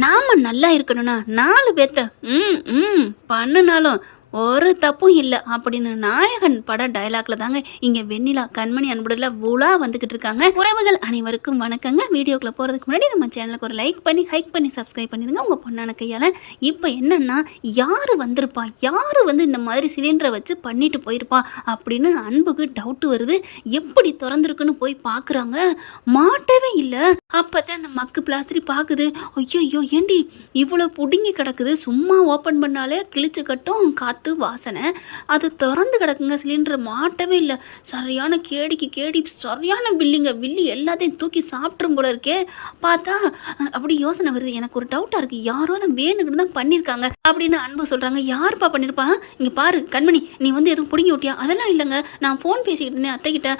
நாம நல்லா இருக்கணும்னா 4 பேத்த பண்ணுனாலும் ஒரு தப்பும் இல்லை அப்படின்னு நாயகன் பட டயலாக்ல தாங்க இங்க வெண்ணிலா கண்மணி அன்புடல உலா வந்துகிட்டு இருக்காங்க. உறவுகள் அனைவருக்கும் வணக்கங்க. வீடியோக்குள்ள போறதுக்கு முன்னாடி நம்ம சேனலுக்கு ஒரு லைக் பண்ணி ஹைக் பண்ணி சப்ஸ்கிரைப் பண்ணிருங்க உங்க பொண்ணான கையால. இப்போ என்னன்னா, யாரு வந்திருப்பா, யாரு வந்து இந்த மாதிரி சிலிண்டரை வச்சு பண்ணிட்டு போயிருப்பா அப்படின்னு அன்புக்கு டவுட் வருது. எப்படி திறந்துருக்குன்னு போய் பாக்குறாங்க, மாட்டவே இல்லை. அப்பதான் அந்த மக்கு பிளாஸ்டிக் பாக்குது. ஐயோ ஏண்டி இவ்வளோ புடுங்கி கிடக்குது, சும்மா ஓப்பன் பண்ணாலே கிழிச்சு கட்டும் காத்து வாசனை, அது திறந்து கிடக்குங்க. சிலிண்டர் மாட்டவே இல்லை. சரியான கேடிக்கு கேடி, சரியான வில்லி எல்லாத்தையும் தூக்கி சாப்பிட்ரும் போல இருக்கே. பார்த்தா அப்படி யோசனை வருது. எனக்கு ஒரு டவுட்டாக இருக்குது, யாரோ தான் வேணுக்குன்னு தான் பண்ணியிருக்காங்க அப்படின்னு அன்பு சொல்கிறாங்க. யாருப்பா பண்ணியிருப்பா? இங்கே பாரு கண்மணி, நீ வந்து எதுவும் பிடுங்கி விட்டியா? அதெல்லாம் இல்லைங்க, நான் ஃபோன் பேசிக்கிட்டு இருந்தேன் அத்தைக்கிட்ட.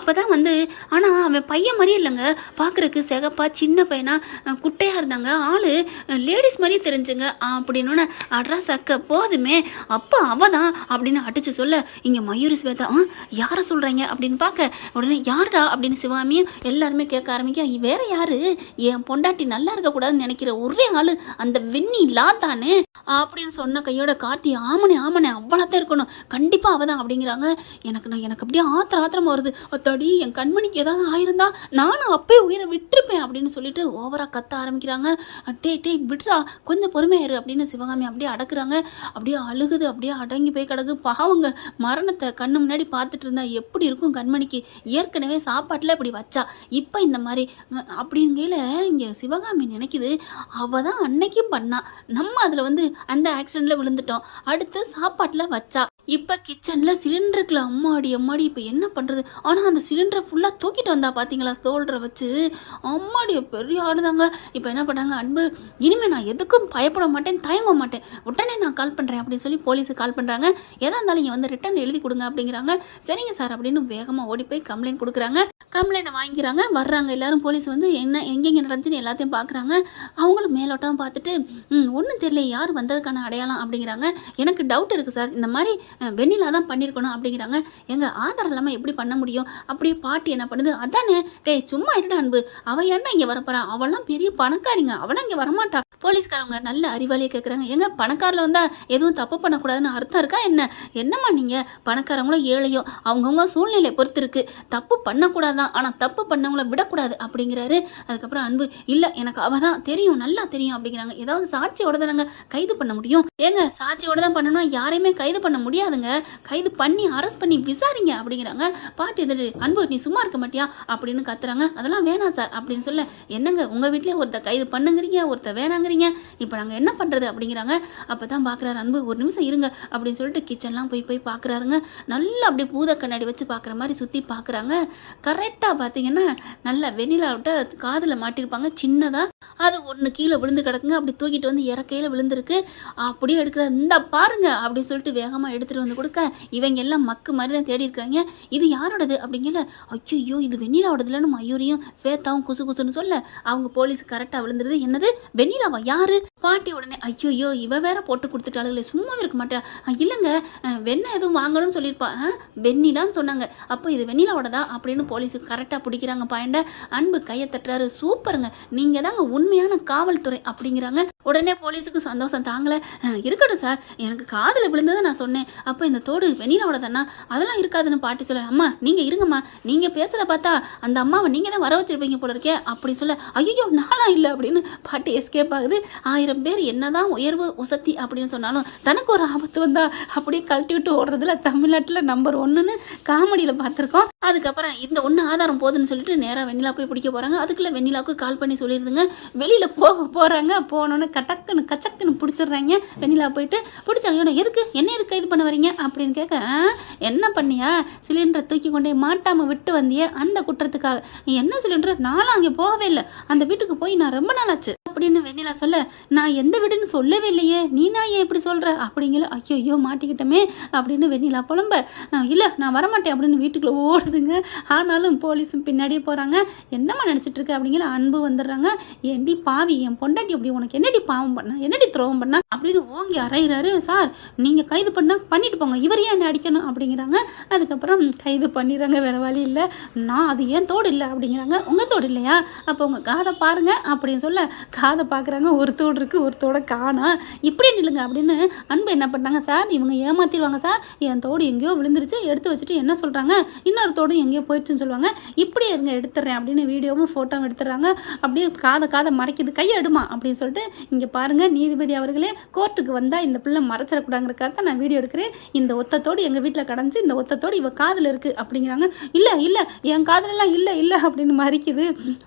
அப்போ தான் வந்து, ஆனால் அவன் பையன் மாதிரியே இல்லைங்க, பார்க்குறக்கு சிகப்பா சின்ன பையனா குட்டையாக இருந்தாங்க, ஆள் லேடிஸ் மாதிரியே தெரிஞ்சுங்க அப்படின்னு. அட்ரா சக்க போதுமே, அப்போ அவ தான் அப்படின்னு அடிச்சு சொல்ல, இங்கே மயூரி ஸ்வேதா யாரை சொல்கிறீங்க அப்படின்னு பார்க்க, உடனே யாரா அப்படின்னு சிவாமியும் எல்லாருமே கேட்க ஆரம்பிக்க, வேற யாரு, என் பொண்டாட்டி நல்லா இருக்கக்கூடாதுன்னு நினைக்கிற ஒரே ஆள் அந்த வெண்ணிலா தானே அப்படின்னு சொன்ன கையோட கார்த்தி, ஆமனே அவ்வளோத்தான் இருக்கணும், கண்டிப்பாக அவள் தான் அப்படிங்கிறாங்க. எனக்கு அப்படியே ஆத்திரமா வருது. அத்தாடி, என் கண்மணிக்கு ஏதாவது ஆயிருந்தா நானும் அப்பயே உயிரை விட்டுருப்பேன் அப்படின்னு சொல்லிட்டு ஓவராக கத்த ஆரம்பிக்கிறாங்க. டே விட்றா, கொஞ்சம் பொறுமையாயிரு அப்படின்னு சிவகாமி அப்படியே அடக்குறாங்க. அப்படியே அழுகுது, அப்படியே அடங்கி போய் கிடக்கு. பாவங்க, மரணத்தை கண்ணு முன்னாடி பார்த்துட்டு இருந்தா எப்படி இருக்கும் கண்மணிக்கு? ஏற்கனவே சாப்பாட்டில் இப்படி வச்சா, இப்போ இந்த மாதிரி அப்படிங்கையில் இங்கே சிவகாமி நினைக்குது, அவள் தான் அன்னைக்கும் பண்ணா, நம்ம அதில் வந்து அந்த ஆக்சிடெண்ட்டில் விழுந்துட்டோம், அடுத்து சாப்பாட்டில் வச்சா, இப்போ கிச்சனில் சிலிண்டருக்குள்ள அம்மாடி இப்போ என்ன பண்ணுறது? ஆனால் அந்த சிலிண்டரை ஃபுல்லாக தூக்கிட்டு வந்தா பார்த்தீங்களா சோல்டரை வச்சு, அம்மாடி பெரிய ஆடுதாங்க. இப்போ என்ன பண்ணுறாங்க அன்பு, இனிமேல் நான் எதுக்கும் பயப்பட மாட்டேன், தயங்க மாட்டேன், உடனே நான் கால் பண்ணுறேன் அப்படின்னு சொல்லி போலீஸுக்கு கால் பண்ணுறாங்க. எதாக இருந்தாலும் இங்கே வந்து ரிட்டன் எழுதி கொடுங்க அப்படிங்கிறாங்க. சரிங்க சார் அப்படின்னு வேகமாக ஓடி போய் கம்ப்ளைண்ட் கொடுக்குறாங்க. கம்ப்ளைண்ட்டை வாங்கிக்கிறாங்க. வர்றாங்க எல்லாரும். போலீஸ் வந்து என்ன எங்கெங்கே நடந்துச்சுன்னு எல்லாத்தையும் பார்க்குறாங்க. அவங்களும் மேலோட்டம் பார்த்துட்டு, ஒன்றும் தெரியல, யார் வந்ததுக்கான அடையாளம் அப்படிங்கிறாங்க. எனக்கு டவுட் இருக்குது சார், இந்த மாதிரி வெண்ணிலா தான் பண்ணியிருக்கணும் அப்படிங்கிறாங்க. எங்கள் ஆதாரம் இல்லாமல் எப்படி பண்ண முடியும்? அப்படியே பாட்டி என்ன பண்ணுது, அதானே, டேய் சும்மா இருடா அன்பு, அவள் ஏன்னா இங்கே வரப்போறா, அவெல்லாம் பெரிய பணக்காரிங்க, அவளாம் இங்கே வரமாட்டா. போலீஸ்காரவங்க நல்ல அறிவாளியை கேட்குறாங்க. எங்க பணக்காரில் வந்தால் எதுவும் தப்பு பண்ணக்கூடாதுன்னு அர்த்தம் இருக்கா என்னம்மா நீங்கள்? பணக்காரங்களோ ஏழையோ அவங்கவுங்க சூழ்நிலையை பொறுத்து இருக்குது, தப்பு பண்ணக்கூடாதான், ஆனால் தப்பு பண்ணவங்கள விடக்கூடாது அப்படிங்கிறாரு. அதுக்கப்புறம் அன்பு, இல்லை எனக்கு அவள் தான் தெரியும், நல்லா தெரியும் அப்படிங்கிறாங்க. ஏதாவது சாட்சியோட தானங்க கைது பண்ண முடியும். ஏங்க சாட்சியோட தான் பண்ணணும், யாரையுமே கைது பண்ண முடியாதுங்க, கைது பண்ணி அரெஸ்ட் பண்ணி விசாரிங்க அப்படிங்கிறாங்க. பாட்டி எதிர்த்து, அன்பு நீ சும்மா இருக்க மாட்டியா அப்படின்னு கத்துறாங்க. அதெல்லாம் வேணாம் சார் அப்படின்னு சொல்ல, என்னங்க உங்கள் வீட்டிலே ஒருத்தர் கைது பண்ணுங்கிறீங்க, ஒருத்தர் வேணாங்கிறீங்க, இப்போ நாங்கள் என்ன பண்ணுறது அப்படிங்கிறாங்க. அப்போ தான் பார்க்குறாரு அன்பு, ஒரு நிமிஷம் இருங்க அப்படின்னு சொல்லிட்டு கிச்சன்லாம் போய் பார்க்குறாருங்க. நல்லா அப்படியே பூத கண்ணாடி வச்சு பார்க்குற மாதிரி சுற்றி பார்க்குறாங்க. கரெக்டாக பார்த்தீங்கன்னா நல்லா வெண்ணிலாவிட்ட காதில் மாட்டியிருப்பாங்க சின்னதாக, அது ஒன்று கீழே விழுந்து கிடக்குங்க. அப்படி தூக்கிட்டு வந்து இறக்கையில் விழுந்திருக்கு. அப்படியே எடுக்கிற, இந்த பாருங்க அப்படின்னு சொல்லிட்டு வேகமாக எடுத்துகிட்டு வந்து கொடுக்க, இவங்க எல்லாம் மக்கு மாதிரி தான் தேடி இருக்காங்க. இது யாரோடது அப்படிங்கல, ஐயோ இது வெண்ணிலாவோடதுலன்னு மயூரியும் ஸ்வேதாவும் குசுன்னு சொல்ல, அவங்க போலீஸ் கரெக்டாக விழுந்துருது. என்னது வெண்ணிலாவா, யாரு? பாட்டி உடனே, ஐயோ இவ வேற போட்டு கொடுத்துட்டாளுங்களே, சும்மா இருக்க மாட்டா. இல்லைங்க, வெண்ணெய் எதுவும் வாங்கணும்னு சொல்லியிருப்பா, வெண்ணிலான்னு சொன்னாங்க, அப்போ இது வெண்ணிலாவோடதா அப்படின்னு போலீஸுக்கு கரெக்டாக பிடிக்கிறாங்க பாயிண்ட. அன்பு கையை தட்டுறாரு, சூப்பருங்க, நீங்கள் தாங்க உண்மையான காவல்துறை அப்படிங்கிறாங்க. உடனே போலீஸுக்கு சந்தோஷம் தாங்கலை. இருக்கட்டும் சார், எனக்கு காதில் விழுந்ததை நான் சொன்னேன், அப்போ இந்த தோடு வெண்ணிலாவோட தானா? அதெல்லாம் இருக்காதுன்னு பாட்டி சொல்ல, அம்மா நீங்கள் இருங்கம்மா, நீங்கள் பேசுகிற பார்த்தா அந்த அம்மாவை நீங்கள் தான் வர வச்சிருப்பீங்க போல இருக்கே அப்படி சொல்ல, ஐயோ நானா இல்லை அப்படின்னு பாட்டி எஸ்கேப் ஆகுது. 1000 பேர் என்னதான் உயர்வு உசத்தி அப்படின்னு சொன்னாலும் தனக்கு ஒரு ஆபத்து வந்தா அப்படியே கழட்டி விட்டு ஓடுறதுல தமிழ்நாட்டில் நம்பர் 1ன்னு காமெடியில் பார்த்துருக்கோம். அதுக்கப்புறம் இந்த ஒன்று ஆதாரம் போதுன்னு சொல்லிட்டு நேராக வெண்ணிலா போய் பிடிக்க போகிறாங்க. அதுக்குள்ளே வெண்ணிலாவுக்கு கால் பண்ணி சொல்லிடுதுங்க, வெளியில் போகிறாங்க. போனோன்னு கச்சக்குன்னு பிடிச்சிடுறாங்க. வெண்ணிலா போயிட்டு பிடிச்சாங்க. எதுக்கு எதுக்கு இது பண்ண வரீங்க அப்படின்னு கேட்க, என்ன பண்ணியா, சிலிண்டரை தூக்கி கொண்டே மாட்டாமல் விட்டு வந்தியே அந்த குற்றத்துக்காக. நீ என்ன சிலிண்டர், நானும் அங்கே போகவே இல்லை, அந்த வீட்டுக்கு போய் நான் ரொம்ப நாள் ஆச்சு அப்படின்னு வெண்ணிலா சொல்ல, நான் எந்த வீடுன்னு சொல்லவே இல்லையே, நீ நான் ஏன் எப்படி சொல்கிற அப்படிங்கிற, ஐயோ மாட்டிக்கிட்டமே அப்படின்னு வெண்ணிலா புலம்ப, இல்லை நான் வரமாட்டேன் அப்படின்னு வீட்டுக்குள்ளே ஓடுது. ஆகுதுங்க. ஆனாலும் போலீஸும் பின்னாடியே போகிறாங்க. என்னம்மா நினச்சிட்டு இருக்க அப்படிங்கிற அன்பு வந்துடுறாங்க. ஏண்டி பாவி, என் பொண்டாட்டி அப்படி உனக்கு என்னடி பாவம் பண்ணா, என்னடி துரோகம் பண்ணா அப்படின்னு ஓங்கி அறையிறாரு. சார் நீங்கள் கைது பண்ணிட்டு போங்க, இவர் ஏன் என்ன அடிக்கணும் அப்படிங்கிறாங்க. அதுக்கப்புறம் கைது பண்ணிடுறாங்க. வேறு வழி இல்லை, நான் அது ஏன் தோடு இல்லை அப்படிங்கிறாங்க. உங்கள் தோடு இல்லையா, அப்போ உங்கள் காதை பாருங்கள் அப்படின்னு சொல்ல காதை பார்க்குறாங்க. ஒரு தோடு இருக்குது, ஒரு தோடை காணா, இப்படியே நில்லுங்க அப்படின்னு அன்பு என்ன பண்ணாங்க. சார் இவங்க ஏமாற்றிடுவாங்க சார், என் தோடு எங்கேயோ விழுந்துருச்சு, எடுத்து வச்சுட்டு என்ன சொல்கிறாங்க, இன்னொரு தோடு எங்கேயோ போயிடுச்சுன்னு சொல்லுவாங்க, இப்படியே இருங்க எடுத்துடுறேன் அப்படின்னு வீடியோவும் ஃபோட்டோவும் எடுத்துடுறாங்க. அப்படியே காதை மறைக்குது, கையை எடுமா அப்படின்னு சொல்லிட்டு, இங்கே பாருங்கள் நீதிபதி அவர்களே, கோர்ட்டுக்கு வந்தால் இந்த பிள்ளை மறைச்சிடக்கூடாங்கிறக்காக தான் நான் வீடியோ எடுக்கிறேன். இந்த ஒத்தத்தோடு எங்கள் வீட்டில் கிடந்துச்சு, இந்த ஒத்தத்தோடு இவ காதில் இருக்குது அப்படிங்கிறாங்க. இல்லை என் காதலெல்லாம் இல்லை அப்படின்னு மறைக்குது.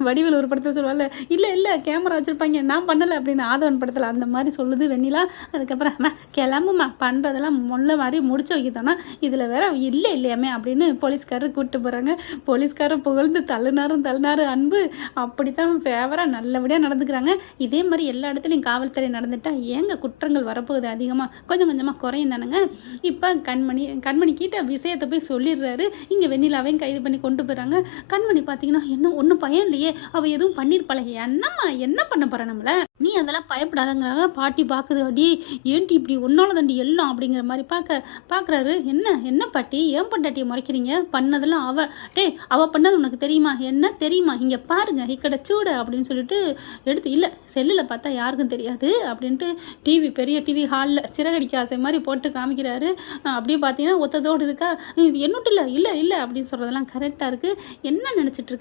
வடிவில் ஒரு படத்தில் சொல்லுவாள், இல்லை கேமரா வச்சுருப்பாங்க, நான் பண்ணலை அப்படின்னு ஆதவன் படத்தில் அந்த மாதிரி சொல்லுது வெண்ணிலா. அதுக்கப்புறம் கிளம்புமா, பண்ணுறதெல்லாம் முள்ள மாதிரி முடிச்சு வைக்கத்தானா, இதில் வேற இல்லையாமே அப்படின்னு போலீஸ்காரர் கூப்பிட்டு போகிறாங்க. போலீஸ்காரர் புகழ்ந்து தள்ளுனாரு அன்பு. அப்படித்தான் ஃபேவராக நல்லபடியாக நடந்துக்கிறாங்க. இதே மாதிரி எல்லா இடத்துலையும் காவல்துறை நடந்துட்டா ஏங்க குற்றங்கள் வரப்போகுது, அதிகமாக கொஞ்சமாக குறையும் தானுங்க. இப்போ கண்மணி கிட்ட விஷயத்தை போய் சொல்லிடுறாரு. இங்கே வெண்ணிலாவையும் கைது பண்ணி கொண்டு போகிறாங்க. கண்மணி பார்த்தீங்கன்னா என்ன ஒன்றும் பயம் இல்லையே, அவள் எதுவும் பண்ணியிருப்பாளே, என்னம்மா என்ன பண்ண போகிற நம்மளை, நீ அதெல்லாம் பயப்படாதங்கிறாங்க. பாட்டி பார்க்குது, அடி ஏன்ட்டி இப்படி ஒன்னால தண்டி எல்லாம் அப்படிங்கிற மாதிரி பார்க்குறாரு. என்ன பாட்டி ஏன் பொண்டாட்டியை முறைக்கிறீங்க, பண்ணதெல்லாம் அவள் பண்ணது உனக்கு தெரியுமா, என்ன தெரியுமா, இங்கே பாருங்க இக்கடை சூடு அப்படின்னு சொல்லிட்டு எடுத்து, இல்லை செல்லில் பார்த்தா யாருக்கும் தெரியாது அப்படின்ட்டு பெரிய டிவி ஹாலில் சிறகடிக்க ஆசை மாதிரி போட்டு காமிக்கிறாரு. அப்படியே பார்த்தீங்கன்னா ஒத்ததோடு இருக்கா, இது என்னட்டு இல்லை அப்படின்னு சொல்கிறதெல்லாம் கரெக்டாக இருக்குது. என்ன நினச்சிட்டு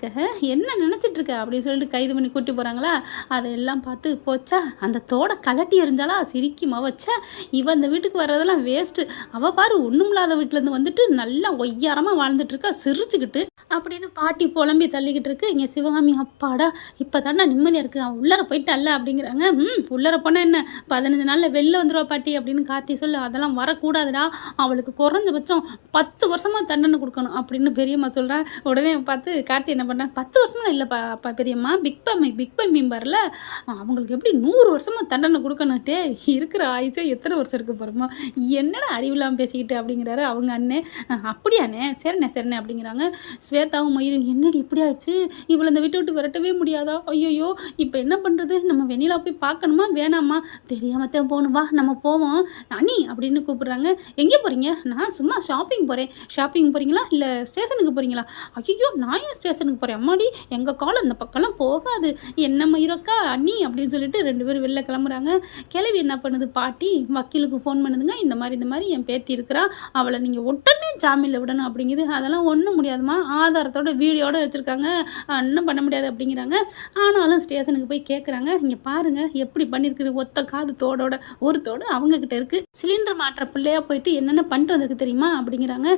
இருக்க அப்படின்னு சொல்லிட்டு கைது பண்ணி கூட்டி போகிறாங்களா. அதெல்லாம் பார்த்து போச்சா, அந்த தோடை கலட்டி எறிஞ்சாலா சிரிக்குமா வச்சா, இவன் இந்த வீட்டுக்கு வர்றதெல்லாம் வேஸ்ட்டு, அவள் பாரு ஒன்றும் இல்லாத வீட்டிலேருந்து வந்துட்டு நல்லா ஒய்யாரமாக வாழ்ந்துட்டு இருக்கா சிரிச்சுக்கிட்டு அப்படின்னு பாட்டி புலம்பி தள்ளிக்கிட்டு இருக்கு. இங்கே சிவகாமி அப்பாடா இப்போ தானே நிம்மதியாக இருக்குது, அவன் உள்ளர போயிட்டல்ல அப்படிங்கிறாங்க. உள்ளர போனால் என்ன 15 நாளில் வெளில வந்துடுவா பாட்டி அப்படின்னு கார்த்தி சொல்லு. அதெல்லாம் வரக்கூடாதுடா, அவளுக்கு குறைஞ்சபட்சம் 10 வருஷமாக தண்டனை கொடுக்கணும் அப்படின்னு பெரியம்மா சொல்கிறேன். உடனே பார்த்து கார்த்தி என்ன பண்ணேன், 10 வருஷமா இல்லைப்பா பெரியம்மா, பிக் பை மீம்பரில் அவங்களுக்கு எப்படி 100 வருஷமாக தண்டனை கொடுக்கணுட்டே, இருக்கிற ஆயுசே எத்தனை வருஷம் இருக்க போகிறோமோ, என்னடா அறிவில்லாமல் பேசிக்கிட்டு அப்படிங்கிறாரு அவங்க அண்ணே. அப்படியாண்ணே, சரிண்ணே அப்படிங்கிறாங்க. ஸ்வேதாவும் மயிரும், என்னடி இப்படி ஆயிடுச்சு, இவளை இந்த விட்டு விரட்டவே முடியாதா, ஐயோ இப்போ என்ன பண்ணுறது, நம்ம வெண்ணிலா போய் பார்க்கணுமா வேணாமா, தெரியாமத்தான் போகணும், வா நம்ம போவோம் அண்ணி அப்படின்னு கூப்பிட்றாங்க. எங்கே போகிறீங்க, நான் சும்மா ஷாப்பிங் போகிறீங்களா இல்லை ஸ்டேஷனுக்கு போகிறீங்களா, ஐயோ நான் ஏன் ஸ்டேஷனுக்கு போகிறேன், அம்மாடி எங்கள் காலம் அந்த பக்கம்லாம் போகாது, என்ன மயிரக்கா அண்ணி அப்படின்னு சொல்லிட்டு 2 பேரும் வெளில கிளம்புறாங்க. கிளவி என்ன பண்ணுது, பாட்டி வக்கீலுக்கு ஃபோன் பண்ணுதுங்க, இந்த மாதிரி என் பேத்தி இருக்கிறா, அவளை நீங்கள் உடனே ஜாமீனில் விடணும் அப்படிங்குது. அதெல்லாம் ஒன்றும் முடியாதுமா, ஆதாரத்தோட வீடியோட வச்சுருக்காங்க, ஒன்றும் பண்ண முடியாது அப்படிங்கிறாங்க. ஆனாலும் ஸ்டேஷனுக்கு போய் கேட்குறாங்க. இங்கே பாருங்கள் எப்படி பண்ணியிருக்குது, ஒத்த காது தோடோட ஒரு தோடு அவங்கக்கிட்ட இருக்குது, சிலிண்டர் மாற்ற பிள்ளையா போயிட்டு என்னென்ன பண்ணிட்டு வந்திருக்கு தெரியுமா அப்படிங்கிறாங்க.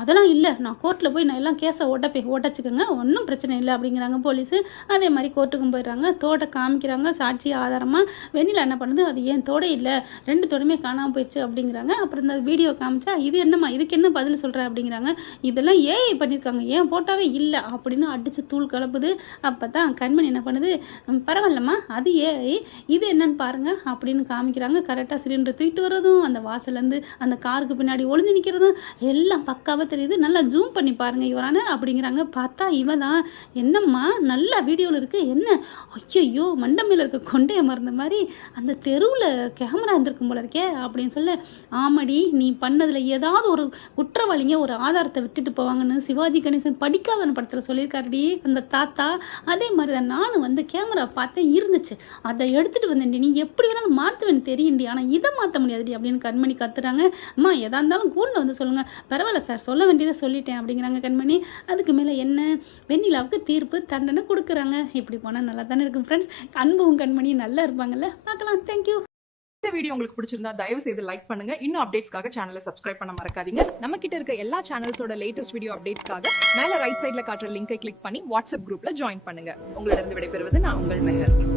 அதெல்லாம் இல்லை, நான் கோர்ட்டில் போய் நான் எல்லாம் கேஸை ஓட்டச்சுக்கோங்க, ஒன்றும் பிரச்சனை இல்லை அப்படிங்கிறாங்க போலீஸு. அதே மாதிரி கோர்ட்டுக்கும் போயிடுறாங்க. தோட்டை காமிக்கிறாங்க சாட்சி ஆதாரமாக. வெண்ணிலா என்ன பண்ணுது, அது ஏன் தோடே இல்லை, 2 தோடுமே காணாமல் போயிடுச்சு அப்படிங்கிறாங்க. அப்புறம் இந்த வீடியோ காமிச்சா, இது என்னம்மா இதுக்கு என்ன பதில் சொல்கிறேன் அப்படிங்கிறாங்க. இதெல்லாம் ஏஐ பண்ணியிருக்காங்க, ஏன் போட்டாவே இல்லை அப்படின்னு அடித்து தூள் கலப்புது. அப்போ தான் கண்மணி என்ன பண்ணுது, பரவாயில்லம்மா அது ஏஐ, இது என்னன்னு பாருங்கள் அப்படின்னு காமிக்கிறாங்க. கரெக்டாக சிலிண்டர் தூக்கிட்டு வர்றதும், அந்த வாசலேருந்து அந்த காருக்கு பின்னாடி ஒளிஞ்சு நிற்கிறதும் எல்லாம் பக்காவாக தெரியுது. நல்லா ஜூம் பண்ணி பாருங்கள் இவரான அப்படிங்கிறாங்க. பார்த்தா இவன் தான், என்னம்மா நல்லா வீடியோவில் இருக்குது, என்ன ஐயோ மண்டமையில் இருக்க கொண்டைய மறந்த மாதிரி அந்த தெருவில் கேமரா இருந்திருக்கும் போல இருக்கே அப்படின்னு சொல்ல, ஆமாடி நீ பண்ணதில் ஏதாவது ஒரு குற்றவாளிங்க ஒரு ஆதாரத்தை விட்டுட்டு போவாங்கன்னு சிவாஜி கணேசன் படிக்காதன்னு படத்தில் சொல்லியிருக்காருடி அந்த தாத்தா. அதே மாதிரி தான் நானும் வந்து கேமரா பார்த்தேன் இருந்துச்சு, அதை எடுத்துகிட்டு வந்தேன்டி, நீ எப்படி வேணாலும் மாற்றுவேன்னு தெரியும்டி, ஆனால் இதை மாற்ற முடியாதுடி அப்படின்னு கண்மணி கத்துறாங்க. அம்மா எதா இருந்தாலும் கூண்டில் வந்து சொல்லுங்கள், பரவாயில்ல சார் சொல்ல வேண்டியதை சொல்லிட்டேன் அப்படிங்கிறாங்க கண்மணி. அதுக்கு மேலே என்ன, வெண்ணிலாவுக்கு தீர்ப்பு தண்டனை கொடுக்குறாங்க. இப்படி போனால் நல்லா தானே இருக்கும் ஃப்ரெண்ட்ஸ். அன்பும் கண்மணியும் நல்லா இருப்பாங்கல்ல, பார்க்கலாம். தேங்க்யூ. இந்த வீடியோ உங்களுக்கு பிடிச்சிருந்தா தயவு செய்து லைக் பண்ணுங்க. இன்னும் அப்டேட்ஸ்க்காக சேனலை சப்ஸ்கிரைப் பண்ண மறக்காதீங்க. நம்ம கிட்ட இருக்க எல்லா சேனல்ஸோட லேட்டஸ்ட் வீடியோ அப்டேட்ஸ்க்காக மேல ரைட் சைடுல காட்டுற லிங்கை கிளிக் பண்ணி வாட்ஸ்அப் குரூப்ல ஜாயின் பண்ணுங்க. உங்களிடம் விடைபெறுவது நான் உங்கள் மெஹர்.